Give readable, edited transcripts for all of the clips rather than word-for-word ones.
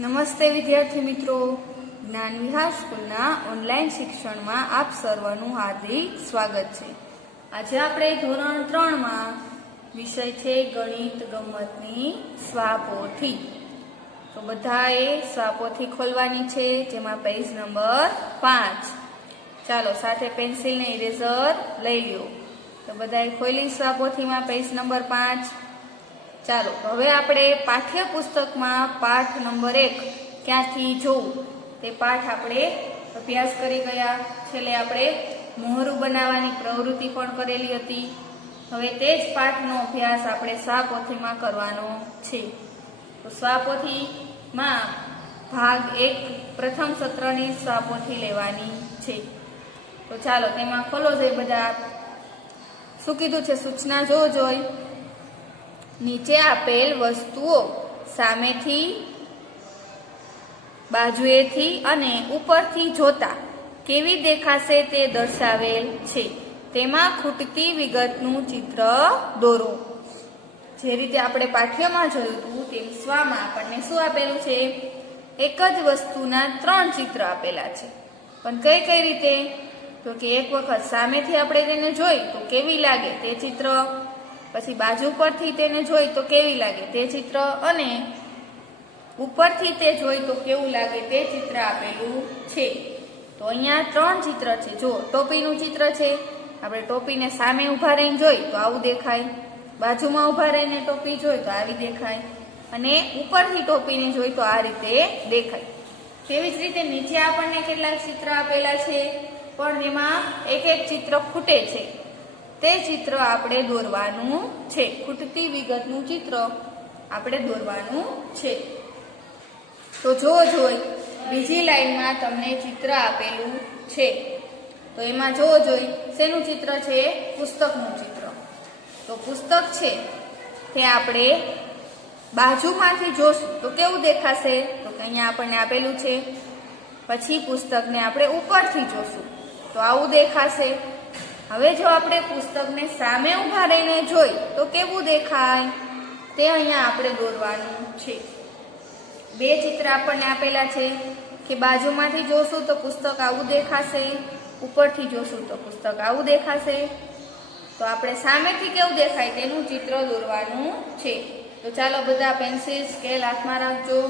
નમસ્તે વિદ્યાર્થી મિત્રો, જ્ઞાન વિહાર સ્કૂલના ઓનલાઈન શિક્ષણમાં આપ સર્વનું હાર્દિક સ્વાગત છે। આજે આપણે ધોરણ 3માં વિષય છે ગણિત ગમ્મતની સ્વાપોથી। તો બધાએ સ્વાપોથી ખોલવાની છે, જેમાં પેજ નંબર 5। ચાલો સાથે પેન્સિલ ને ઇરેઝર લઈ લ્યો। તો બધાએ ખોલી સ્વાપોથીમાં પેજ નંબર 5। ચાલો હવે આપણે પાઠ્યપુસ્તકમાં પાઠ નંબર 1 ક્યાંથી જોવું તે પાઠ આપણે અભ્યાસ કરી ગયા। છેલ્લે આપણે મોહરું બનાવવાની પ્રવૃત્તિ પણ કરેલી હતી। હવે તે જ પાઠનો અભ્યાસ આપણે સ્વાપોથીમાં કરવાનો છે। તો સ્વાપોથીમાં ભાગ 1 પ્રથમ સત્રની સ્વાપોથી લેવાની છે। તો ચાલો તેમાં ખોલો જઈ બધા। શું કીધું છે સૂચના જોઈ। નીચે આપેલ વસ્તુઓ સામેથી, બાજુએથી અને ઉપરથી જોતા કેવી દેખાશે તે દર્શાવેલ છે। તેમાં ખૂટતી વિગતનું ચિત્ર દોરો। જે રીતે આપણે પાઠ્યમાં જોયું હતું તેમ સ્વામાં આપણને શું આપેલું છે? એક જ વસ્તુના 3 ચિત્ર આપેલા છે, પણ કઈ કઈ રીતે? તો કે એક વખત સામેથી આપણે તેને જોઈ તો કેવી લાગે તે ચિત્ર, પછી બાજુ પરથી તેને જોઈ તો કેવી લાગે તે ચિત્ર, અને ઉપરથી તે જોઈ તો કેવું લાગે તે ચિત્ર આપેલું છે। તો અહીંયા 3 ચિત્ર છે। જો ટોપીનું ચિત્ર છે, આપણે ટોપીને સામે ઊભા રહીને જોઈ તો આવું દેખાય, બાજુમાં ઊભા રહીને ટોપી જોઈ તો આવી દેખાય, અને ઉપરથી ટોપીને જોઈ તો આ રીતે દેખાય। તેવી જ રીતે નીચે આપણને કેટલાક ચિત્ર આપેલા છે, પણ એમાં એક એક ચિત્ર ખૂટે છે। તે ચિત્ર આપણે દોરવાનું છે। ખૂટતી વિગતનું ચિત્ર આપણે દોરવાનું છે। તો જોઈ બીજી લાઈનમાં તમને ચિત્ર આપેલું છે, તો એમાં જોઈ શેનું ચિત્ર છે? પુસ્તકનું ચિત્ર। તો પુસ્તક છે તે આપણે બાજુમાંથી જોશું તો કેવું દેખાશે? તો કે અહીંયા આપણને આપેલું છે। પછી પુસ્તકને આપણે ઉપરથી જોશું તો આવું દેખાશે। હવે જો આપણે પુસ્તકને સામે ઊભા રહીને જોઈ તો કેવું દેખાય? તે અહીંયા આપણે દોરવાનું છે। 2 ચિત્ર આપણને આપેલા છે કે બાજુમાંથી જોશું તો પુસ્તક આવું દેખાશે, ઉપરથી જોશું તો પુસ્તક આવું દેખાશે। તો આપણે સામેથી કેવું દેખાય તેનું ચિત્ર દોરવાનું છે। તો ચાલો બધા પેન્સિલ સ્કેલ હાથમાં રાખજો।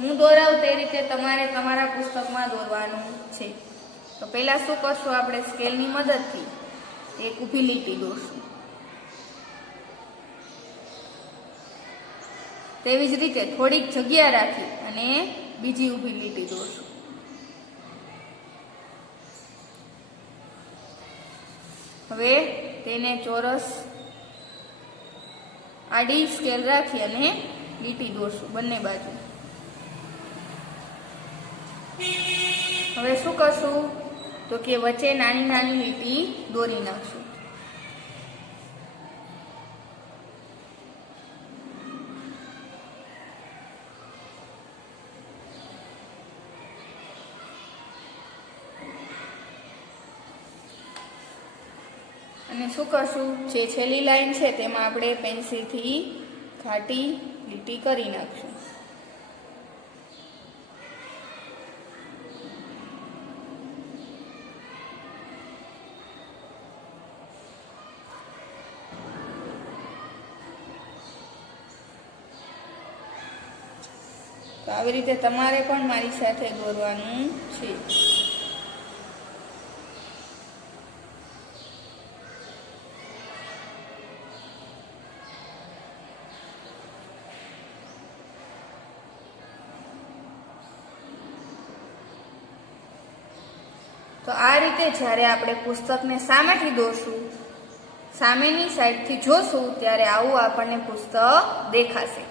હું દોરાવું તે રીતે તમારે તમારા પુસ્તકમાં દોરવાનું છે। તો પહેલા શું કરશું? આપણે સ્કેલની મદદથી એક ઊભી લીટી દોરશું। તેવી જ રીતે થોડીક જગ્યા રાખી અને બીજી ઊભી લીટી દોરશું। હવે તેને ચોરસ આડી સ્કેલ રાખી અને લીટી દોરશું બંને બાજુ। હવે શું કરશું? તો કે વચ્ચે નાની નાની લીટી દોરી નાખશું। અને શું કરશું? જે છેલ્લી લાઈન છે તેમાં આપણે પેન્સિલથી ઘાટી લીટી કરી નાખશું। તો આવી રીતે તમારે પણ મારી સાથે દોરવાનું છે। તો આ રીતે જ્યારે આપણે પુસ્તકને સામેથી દોરશું, સામેની સાઈડથી જોશું, ત્યારે આવું આપણને પુસ્તક દેખાશે।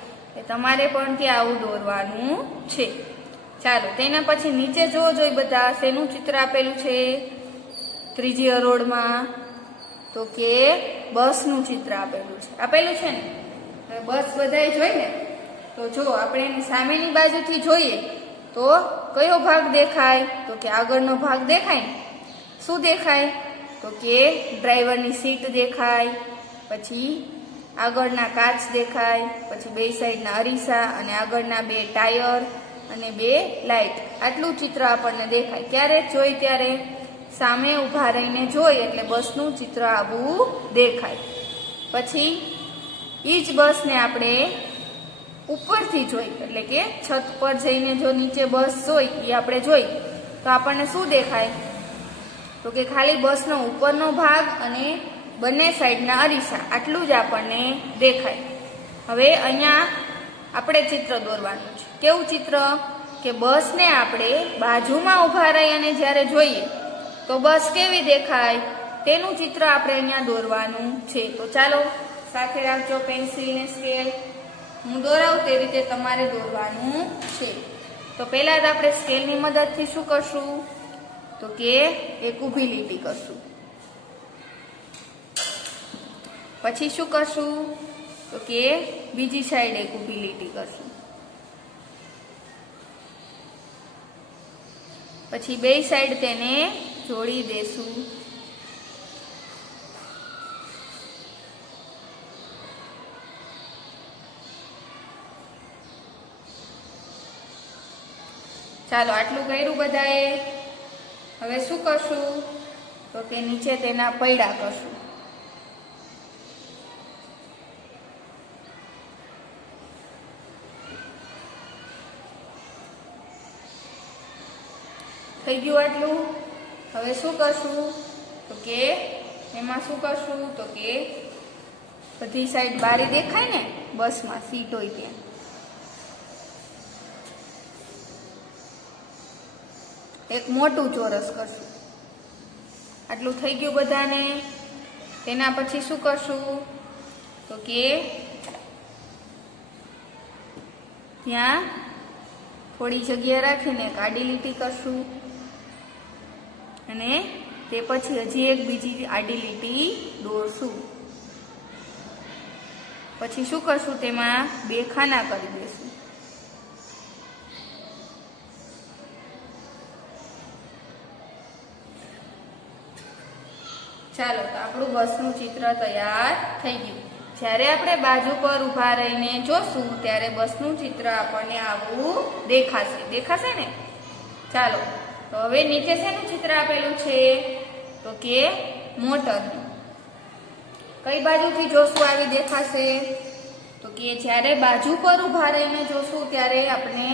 તમારે પણ ત્યાં આવું દોરવાનું છે। ચાલો તેના પછી નીચે જોઈ બધા શેનું ચિત્ર આપેલું છે? ત્રીજી હરોળમાં તો કે બસનું ચિત્ર આપેલું છે ને? હવે બસ બધાએ જોઈ ને? તો જો આપણે એની સામેની બાજુથી જોઈએ તો કયો ભાગ દેખાય? તો કે આગળનો ભાગ દેખાય ને? શું દેખાય? તો કે ડ્રાઈવરની સીટ દેખાય, પછી આગળના કાચ દેખાય, પછી બે સાઈડના અરીસા અને આગળના 2 ટાયર, અને 2 લાઇટ. આટલું ચિત્ર આપણને દેખાય. ક્યારે જોઈ ત્યારે સામે ઊભા રહીને જોઈ એટલે બસનું ચિત્ર આવું દેખાય. પછી ઈ જ બસને આપણે ઉપરથી જોઈ એટલે કે છત પર જઈને જો નીચે બસ જોઈ એ આપણે જોઈ તો આપણને શું દેખાય? તો કે ખાલી બસનો ઉપરનો ભાગ અને બંને સાઈડના અરીસા આટલું જ આપણને દેખાય. હવે અહીંયા આપણે ચિત્ર દોરવાનું છે. કેવું ચિત્ર? કે બસને આપણે બાજુમાં ઊભા રહી અને જ્યારે જોઈએ તો બસ કેવી દેખાય તેનું ચિત્ર આપણે અહીંયા દોરવાનું છે. તો ચાલો સાથે રાખજો પેન્સિલ ને સ્કેલ. હું દોરાવું તે રીતે તમારે દોરવાનું છે. તો પહેલા જ આપણે સ્કેલની મદદથી શું કરશું? તો કે એક ઊભી લીટી કરશું. પછી શું કરશું? તો કે બીજી સાઈડ એક ઊભી લીટી કરશું. પછી બે સાઈડ તેને જોડી દેશું. ચાલો આટલું કર્યું બધાએ. હવે શું કરશું? તો કે નીચે તેના પૈડા કરશું. થઈ ગયું આટલું. હવે શું કરશું? તો કે એમાં શું કરશું? તો કે બધી સાઈડ બારી દેખાય ને બસમાં સીટ હોય ત્યાં એક મોટું ચોરસ કરશું. આટલું થઈ ગયું બધાને. તેના પછી શું કરશું? તો કે ત્યાં થોડી જગ્યા રાખીને એક આડી લીટી કરશું અને તે પછી હજી એક બીજી આડી લીટી દોરશું. પછી શું કરશું? તેમાં 2 ખાના કરી દેશું. ચાલો તો આપણું બસનું ચિત્ર તૈયાર થઈ ગયું. જ્યારે આપણે બાજુ પર ઊભા રહીને જોશું ત્યારે બસનું ચિત્ર આપણને આવું દેખાશે. દેખાશે ને? ચાલો તો હવે નીચે શેનું ચિત્ર આપેલું છે? તો કે મોટરનું. કઈ બાજુથી જોશું આવી દેખાશે? તો કે જ્યારે બાજુ પર ઊભા રહીને જોશું ત્યારે આપણે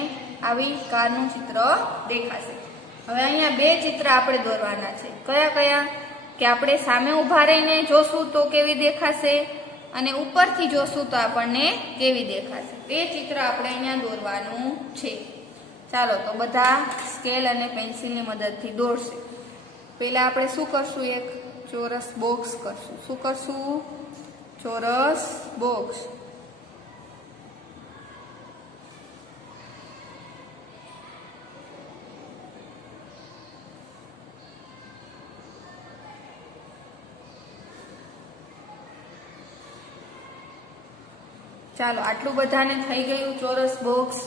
આવી કારનું ચિત્ર દેખાશે. હવે અહીંયા 2 ચિત્ર આપણે દોરવાના છે. કયા કયા? કે આપણે સામે ઊભા રહીને જોશું તો કેવી દેખાશે અને ઉપરથી જોશું તો આપણને કેવી દેખાશે. તે ચિત્ર આપણે અહીંયા દોરવાનું છે. ચાલો તો બધા સ્કેલ અને પેન્સિલની મદદથી દોરશે. પહેલા આપણે શું કરશું? એક ચોરસ બોક્સ કરશું. શું કરશું? ચોરસ બોક્સ. ચાલો આટલું બધાને થઈ ગયું ચોરસ બોક્સ.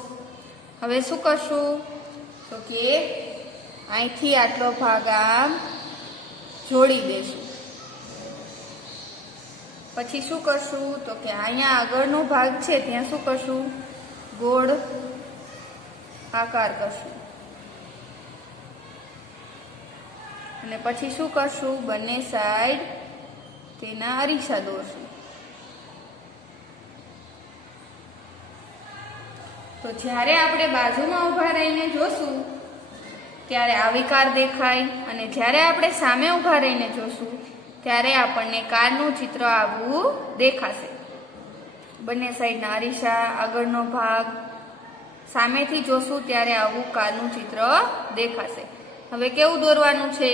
હવે શું કરશું? તો કે અહીંથી આટલો ભાગ આમ જોડી દેશું. પછી શું કરશું? તો કે અહીંયા આગળનો ભાગ છે ત્યાં શું કરશું? ગોળ આકાર કરશું. અને પછી શું કરશું? બંને સાઈડ તેના અરીસા દોરશું. તો જ્યારે આપણે બાજુમાં ઊભા રહીને જોશું ત્યારે આવી કાર દેખાય અને જ્યારે આપણે સામે ઊભા રહીને જોશું ત્યારે આપણને કારનું ચિત્ર આવું દેખાશે. બંને સાઈડના અરીસા, આગળનો ભાગ. સામેથી જોશું ત્યારે આવું કારનું ચિત્ર દેખાશે. હવે કેવું દોરવાનું છે?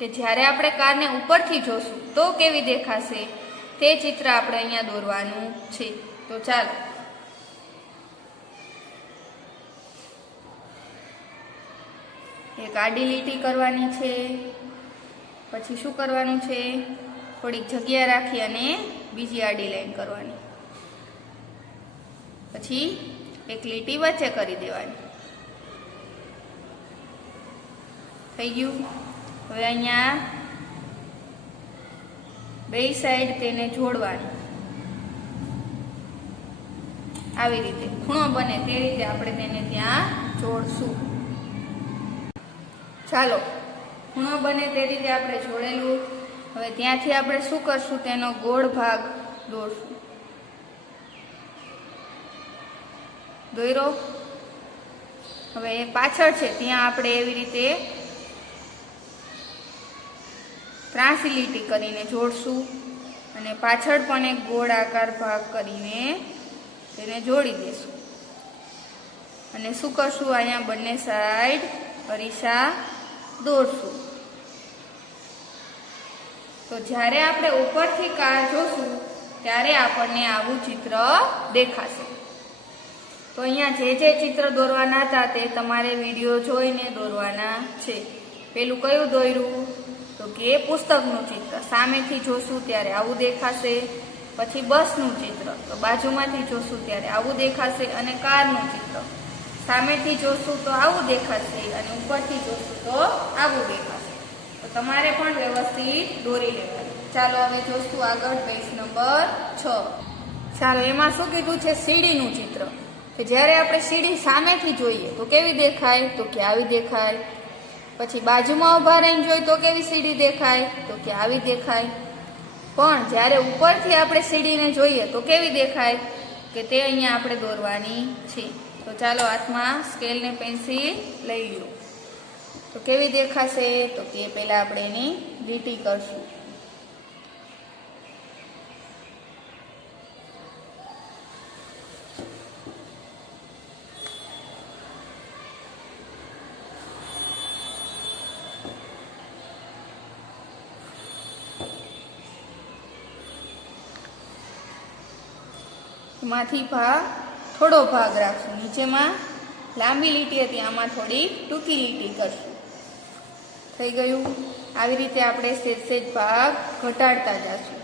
કે જ્યારે આપણે કારને ઉપરથી જોશું તો કેવી દેખાશે તે ચિત્ર આપણે અહીંયા દોરવાનું છે. તો ચાલો એક આડી લીટી કરવાની છે. પછી શું કરવાનું છે? થોડીક જગ્યા રાખી અને બીજી આડી લાઈન કરવાની. પછી એક લીટી વચ્ચે કરી દેવાની. થઈ ગયું. હવે અહીંયા 2 સાઈડ તેને જોડવાની. આવી રીતે ખૂણો બને તે રીતે આપણે તેને ત્યાં જોડશું. ચાલો, ખૂણો બને તે રીતે આપણે જોડેલું. હવે ત્યાંથી આપણે શું કરશું, તેનો ગોળ ભાગ દોરશું. દોર્યો. હવે પાછળ છે ત્યાં આપણે એવી રીતે ત્રાંસી લીટી કરીને જોડશું અને પાછળ પણ એક ગોળાકાર ભાગ કરીને તેને જોડી દેશું. અને શું કરશું, અહીંયા બંને સાઈડ અરીસા દોરશું. તો જ્યારે આપણે ઉપરથી કાર જોશું ત્યારે આપણને આવું ચિત્ર દેખાશે. તો અહીંયા જે ચિત્ર દોરવાના હતા તે તમારે વિડીયો જોઈને દોરવાના છે. પેલું કયું દોર્યું, તો કે પુસ્તકનું ચિત્ર. સામેથી જોશું ત્યારે આવું દેખાશે. પછી બસનું ચિત્ર, તો બાજુમાંથી જોશું ત્યારે આવું દેખાશે. અને કારનું ચિત્ર, સામેથી જોશું તો આવું દેખાશે અને ઉપરથી જોશું તો આવું દેખાશે. તો તમારે પણ વ્યવસ્થિત દોરી લેવાનું. ચાલો હવે જોશું આગળ પેજ નંબર 6. ચાલો, એમાં શું કીધું છે, સીડીનું ચિત્ર. કે જ્યારે આપણે સીડી સામેથી જોઈએ તો કેવી દેખાય, તો કે આવી દેખાય. પછી બાજુમાં ઊભા રહીને જોઈએ તો કેવી સીડી દેખાય, તો કે આવી દેખાય. પણ જ્યારે ઉપરથી આપણે સીડીને જોઈએ તો કેવી દેખાય, કે તે અહીંયા આપણે દોરવાની છે. તો ચાલો હાથમાં સ્કેલ ને પેન્સિલ લઈ લો. તો કેવી દેખાશે, તો કે પહેલા આપણે એની લીટી કરશું. માંથી થોડો ભાગ રાખશું. નીચેમાં લાંબી લીટી હતી, આમાં થોડી ટૂંકી લીટી કરશું. થઈ ગયું. આવી રીતે આપણે સેજ ભાગ ઘટાડતા જશું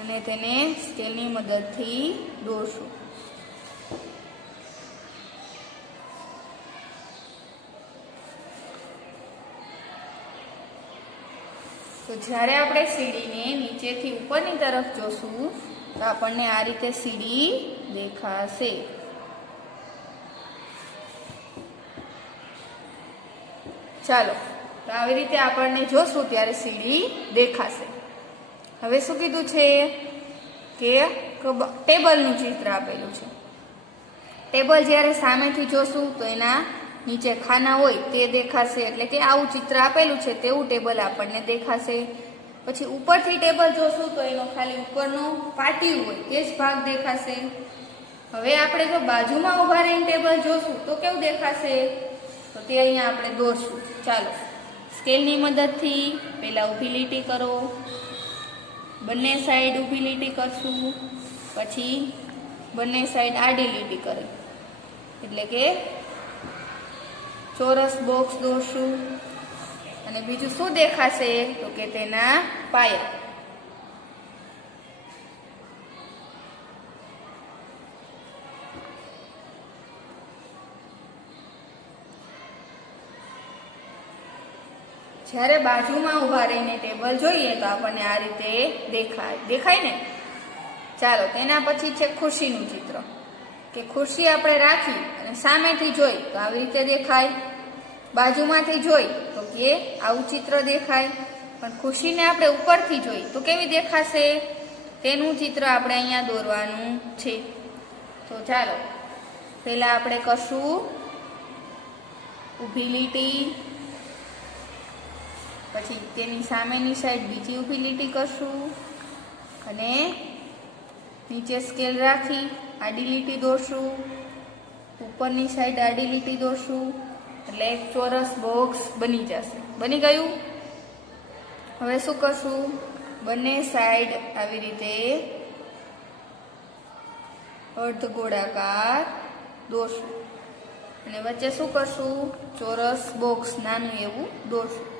અને તેને સ્કેલની મદદથી દોરશું. તો જ્યારે આપણે સીડીને નીચેથી ઉપરની તરફ જોશું તો આપણને આ રીતે સીડી દેખાશે. ચાલો, તો આવી રીતે આપણને જોશું ત્યારે સીડી દેખાશે. હવે શું કીધું છે કે ટેબલનું ચિત્ર આપેલું છે. ટેબલ જ્યારે સામેથી જોશું તો એના નીચે ખાના હોય તે દેખાશે, એટલે કે આવું ચિત્ર આપેલું છે તેવું ટેબલ આપણને દેખાશે. પછી ઉપરથી ટેબલ જોશું તો એનો ખાલી ઉપરનો પાટિયું હોય તે જ ભાગ દેખાશે. હવે આપણે જો બાજુમાં ઊભા રહીને ટેબલ જોશું તો કેવું દેખાશે, તો તે અહીંયા આપણે દોરશું. ચાલો, સ્કેલની મદદથી પહેલા ઊભી લીટી કરો, બંને સાઈડ ઊભી લીટી કરશું, પછી બંને સાઈડ આડી લીટી કરે, એટલે કે ચોરસ બોક્સ દોરશું. અને બીજું શું દેખાશે, તો કે તેના પાયા. જ્યારે બાજુમાં ઊભા રહીને ટેબલ જોઈએ તો આપણને આ રીતે દેખાય ને. ચાલો, તેના પછી છે ખુરશીનું ચિત્ર. કે ખુરશી આપણે રાખી અને સામેથી જોઈ તો આવી રીતે દેખાય, બાજુમાંથી જોઈ તો કે આવું ચિત્ર દેખાય. પણ ખુરશીને આપણે ઉપરથી જોઈ તો કેવી દેખાશે, તેનું ચિત્ર આપણે અહીંયા દોરવાનું છે. તો ચાલો, પહેલા આપણે કરશું ઊભી લીટી, પછી તેની સામેની સાઈડ બીજી ઊભી લીટી કરશું અને નીચે સ્કેલ રાખી આડી લીટી દોરશું, ઉપરની સાઈડ આડી લીટી દોરશું, એટલે એક ચોરસ બોક્સ બની જશે. બની ગયું. હવે શું કરશું, બંને સાઈડ આવી રીતે અર્ધ ગોળાકાર દોરશું અને વચ્ચે શું કરશું, ચોરસ બોક્સ નાનું એવું દોરશું.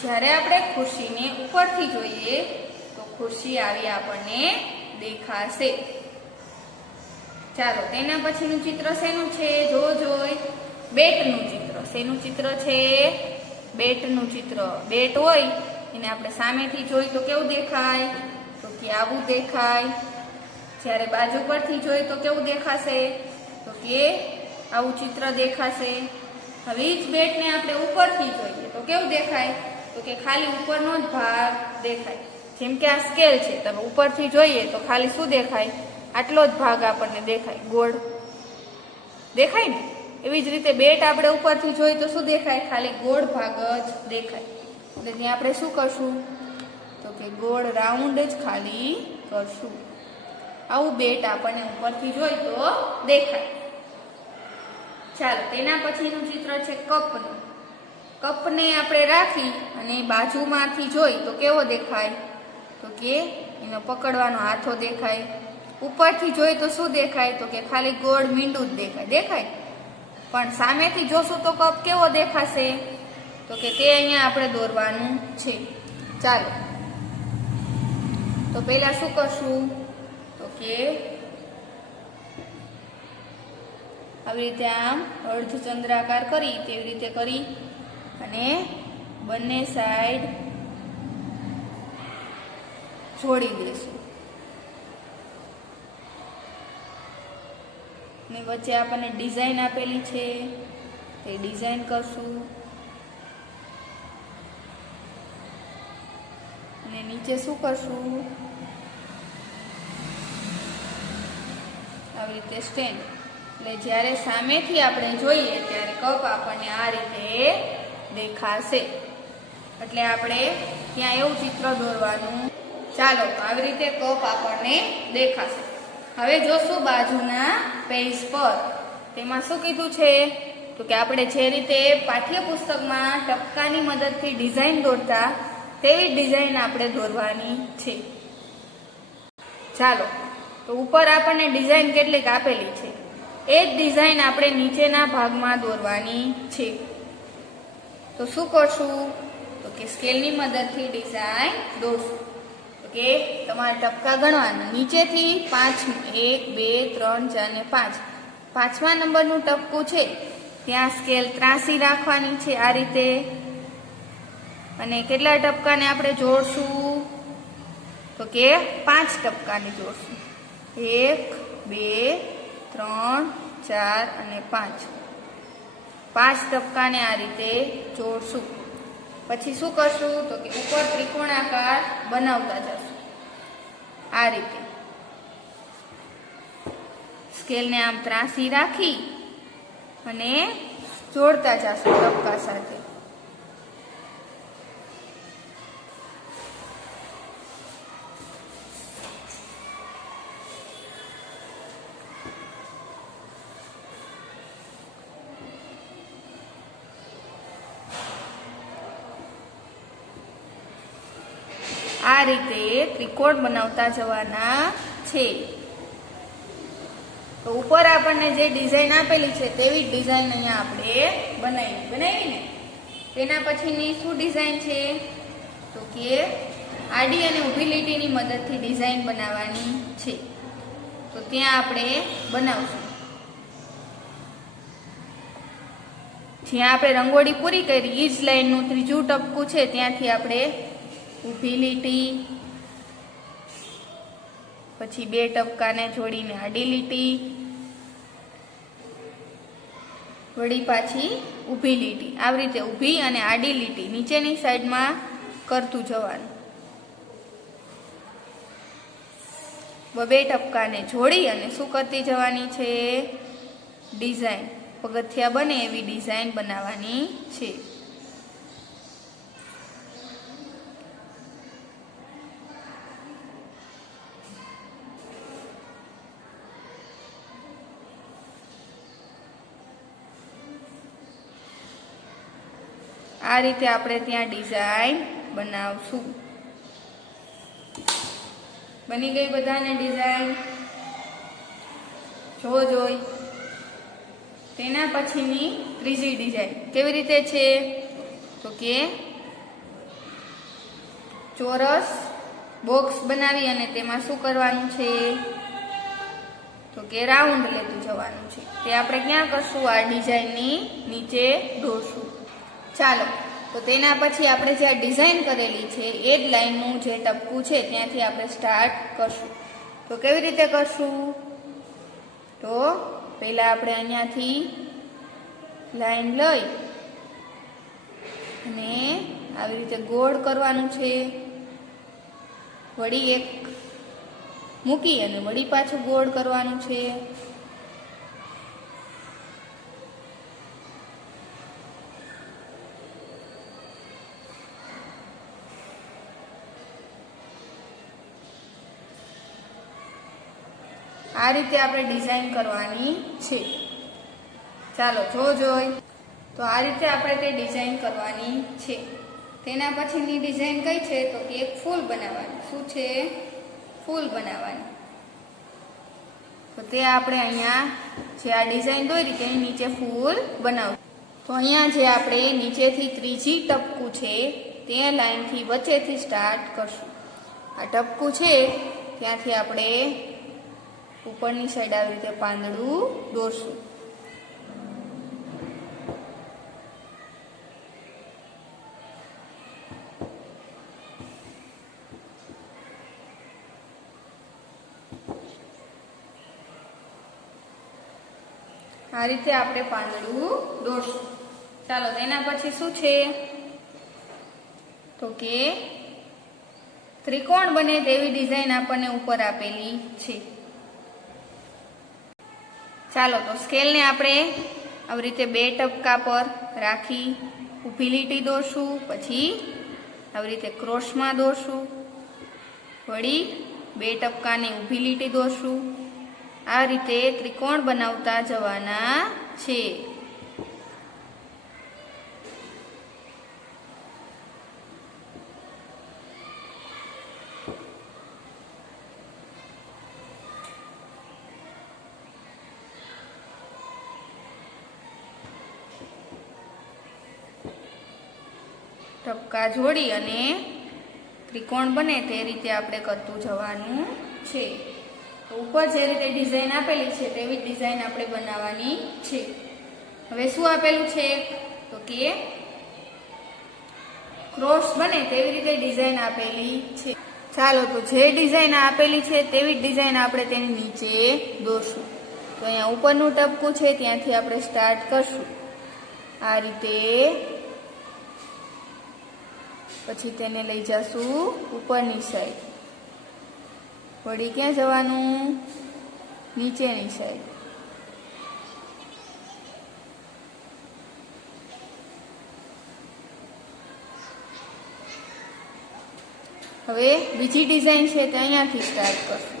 જ્યારે આપણે ખુરશીને ઉપરથી જોઈએ તો ખુરશી આવી આપણને દેખાશે. ચાલો તેના પછીનું ચિત્ર શેનું છે? જોઈ બેટનું ચિત્ર. શેનું ચિત્ર છે? બેટનું ચિત્ર. બેટ હોય એને આપણે સામેથી જોઈ તો કેવું દેખાય? તો કે આવું દેખાય. જ્યારે બાજુ પરથી જોઈ તો કેવું દેખાશે? તો કે આવું ચિત્ર દેખાશે. હવે જ બેટને આપણે ઉપરથી જોઈએ તો કેવું દેખાય? તો કે ખાલી ઉપરનો જ ભાગ દેખાય. જેમ કે આ સ્કેલ છે, તમે ઉપરથી જોઈએ તો ખાલી શું દેખાય? આટલો જ ભાગ આપણને દેખાય, ગોળ દેખાય ને. એવી જ રીતે બેટ આપણે ઉપરથી જોઈએ તો શું દેખાય? ખાલી ગોળ ભાગ જ દેખાય. એટલે ત્યાં આપણે શું કરશું? તો કે ગોળ રાઉન્ડ જ ખાલી કરશું. આવું બેટ આપણને ઉપરથી જોઈ તો દેખાય. ચાલો તેના પછીનું ચિત્ર છે કપનું. કપને આપણે રાખી અને બાજુમાંથી જોઈ તો કેવો દેખાય? તો કે એનો પકડવાનો હાથો દેખાય. ઉપરથી જોઈ તો શું દેખાય? તો કે ખાલી ગોળ મીંડું જ દેખાય. પણ સામેથી જોશું તો કપ કેવો દેખાશે? તો કે તે અહીંયા આપણે દોરવાનું છે. ચાલો તો પહેલા શું કરશું? તો કે આવી રીતે આમ અર્ધચંદ્રાકાર કરી તેવી રીતે કરી અને બંને સાઈડ જોડી દેશું. ને વચ્ચે આપણને ડિઝાઇન આપેલી છે તે ડિઝાઇન કરશું. અને નીચે શું કરશું? આવી રીતે સ્ટેન્ડ. એટલે જ્યારે સામેથી આપણે જોઈએ ત્યારે કપ આપણને આ રીતે દેખાશે. એટલે આપણે ત્યાં એવું ચિત્ર દોરવાનું. ચાલો આવી રીતે કપ આપણને દેખાશે. હવે જોશું બાજુના પેજ પર. તેમાં શું કીધું છે? તો કે આપણે જે રીતે પાઠ્યપુસ્તકમાં ટપકાની મદદથી ડિઝાઇન દોરતા તેવી ડિઝાઇન આપણે દોરવાની છે. ચાલો તો ઉપર આપણને ડિઝાઇન કેટલીક આપેલી છે એ જ ડિઝાઇન આપણે નીચેના ભાગમાં દોરવાની છે. તો શું કરશું? તો કે સ્કેલની મદદથી ડિઝાઇન દોરશું. તો કે તમારે ટપકા ગણવાના. નીચેથી 5 1 2 3 4 ને 5. 5મા નંબરનું ટપકું છે ત્યાં સ્કેલ ત્રાસી રાખવાની છે આ રીતે. અને કેટલા ટપકાને આપણે જોડશું? તો કે 5 ટપકાને જોડશું. 1 2 3 4 અને 5. 5 ટપકાને આ રીતે જોડશું. પછી શું કરશું? તો કે ઉપર ત્રિકોણાકાર બનાવતા જશું આ રીતે. સ્કેલને આમ ત્રાસી રાખી અને જોડતા જશું ટપકા સાથે. આ રીતે ત્રિકોણ બનાવતા જવાના છે. તો ઉપર આપણને જે ડિઝાઇન આપેલી છે તેવી ડિઝાઇન અહીંયા આપણે બનાવીને તેના પછીની શું ડિઝાઇન છે? તો કે આડી અને ઊભી લીટીની મદદથી ડિઝાઇન બનાવવાની છે. તો ત્યાં આપણે બનાવશું. જ્યાં આપણે રંગોળી પૂરી કરી એ જ લાઈનનું ત્રીજું ટપકું છે ત્યાંથી આપણે ઊભી લીટી, પછી 2 ટપકાને જોડીને આડી લીટી, વળી પાછી ઊભી લીટી. આવી રીતે ઊભી અને આડી લીટી નીચેની સાઈડમાં કરતું જવાનું. 2 ટપકાને જોડી અને શું કરતી જવાની છે? ડિઝાઇન. પગથિયા બને એવી ડિઝાઇન બનાવવાની છે. આ રીતે આપણે ત્યાં ડિઝાઇન બનાવશું. બની ગઈ બધાને ડિઝાઇન? જોઈ. તેના પછીની ત્રીજી ડિઝાઇન કેવી રીતે છે? તો કે ચોરસ બોક્સ બનાવી અને તેમાં શું કરવાનું છે? તો કે રાઉન્ડ લેતું જવાનું છે. તે આપણે ક્યાં કરશું? આ ડિઝાઇનની નીચે દોરશું. ચાલો, તો તેના પછી આપણે જે આ ડિઝાઇન કરેલી છે એ જ લાઈનનું જે ટપકું છે ત્યાંથી આપણે સ્ટાર્ટ કરશું. તો કેવી રીતે કરશું? તો પહેલા આપણે અહીંયાથી લાઈન લઈ અને આવી રીતે ગોળ કરવાનું છે. વળી એક મૂકી અને વળી પાછું ગોળ કરવાનું છે. આ રીતે આપણે ડિઝાઇન કરવાની છે. ચાલો જોઈ. તો આ રીતે આપણે તે ડિઝાઇન કરવાની છે. તેના પછીની ડિઝાઇન કઈ છે? તો કે એક ફૂલ બનાવવાની. શું છે? ફૂલ બનાવવાની. તો તે આપણે અહીંયા જે આ ડિઝાઇન દોરી તેની નીચે ફૂલ બનાવશું. તો અહીંયા જે આપણે નીચેથી ત્રીજી ટપકું છે તે લાઈનથી વચ્ચેથી સ્ટાર્ટ કરશું. આ ટપકું છે ત્યાંથી આપણે ઉપરની સાઈડ આવી રીતે પાંદડું દોરશું. આ રીતે આપણે પાંદડું દોરશું. ચાલો, તેના પછી શું છે? તો કે ત્રિકોણ બને તેવી ડિઝાઇન આપણને ઉપર આપેલી છે. ચાલો, તો સ્કેલને આપણે આવી રીતે બે ટપકા પર રાખી ઊભી લીટી દોરશું. પછી આવી રીતે ક્રોસમાં દોરશું. વળી બે ટપકાને ઊભી લીટી દોરશું. આ રીતે ત્રિકોણ બનાવતા જવાના છે. ટપકા જોડી અને ત્રિકોણ બને તે રીતે આપણે કરતું જવાનું છે. તો ઉપર જે રીતે ડિઝાઇન આપેલી છે તેવી ડિઝાઇન આપણે બનાવવાની છે. હવે શું આપેલું છે? તો કે ક્રોસ બને તેવી રીતે ડિઝાઇન આપેલી છે. ચાલો, તો જે ડિઝાઇન આપેલી છે તેવી જ ડિઝાઇન આપણે તેની નીચે દોરશું. તો અહીંયા ઉપરનું ટપકું છે ત્યાંથી આપણે સ્ટાર્ટ કરશું. આ રીતે પછી તેને લઈ જશું ઉપરની સાઈડ. વળી ક્યાં જવાનું? નીચેની સાઈડ. હવે બીજી ડિઝાઇન છે તે અહીંયાથી સ્ટાર્ટ કરશું.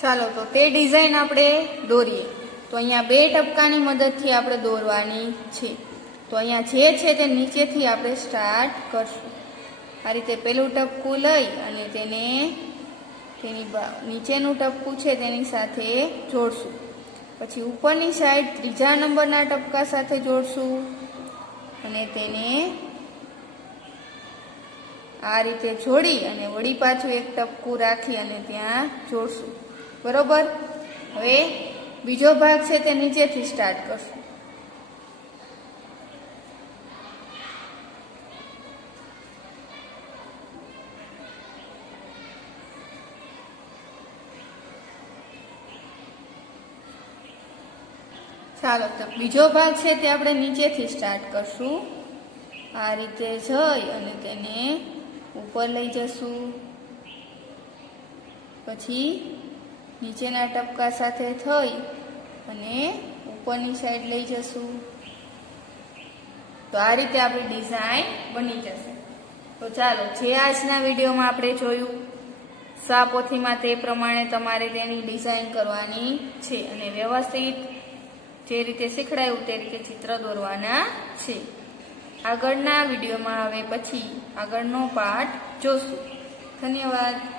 ચાલો, તો તે ડિઝાઇન આપણે દોરીએ. તો અહીંયા બે ટપકાની મદદથી આપણે દોરવાની છે. તો અહીંયા જે છે તે નીચેથી આપણે સ્ટાર્ટ કરશું. આ રીતે પેલું ટપકું લઈ અને તેને તેની નીચેનું ટપકું છે તેની સાથે જોડશું. પછી ઉપરની સાઈડ ત્રીજા નંબરના ટપકા સાથે જોડશું અને તેને આ રીતે જોડી અને વળી પાછું એક ટપકું રાખી અને ત્યાં જોડશું. બરોબર. હવે બીજો ભાગ છે તે નીચેથી સ્ટાર્ટ કરશું. ચાલો, તો બીજો ભાગ છે તે આપણે નીચેથી સ્ટાર્ટ કરશું. આ રીતે જઈ અને તેને ઉપર લઈ જશું. પછી નીચેના ટપકા સાથે થઈ અને ઉપરની સાઈડ લઈ જશું. તો આ રીતે આપણી ડિઝાઇન બની જશે. તો ચાલો, જે આજના વિડીયોમાં આપણે જોયું સાપોથીમાં તે પ્રમાણે તમારે તેની ડિઝાઇન કરવાની છે અને વ્યવસ્થિત જે રીતે શીખડાયું તે રીતે ચિત્ર દોરવાના છે. આગળના વિડીયોમાં હવે પછી આગળનો પાઠ જોશું. ધન્યવાદ.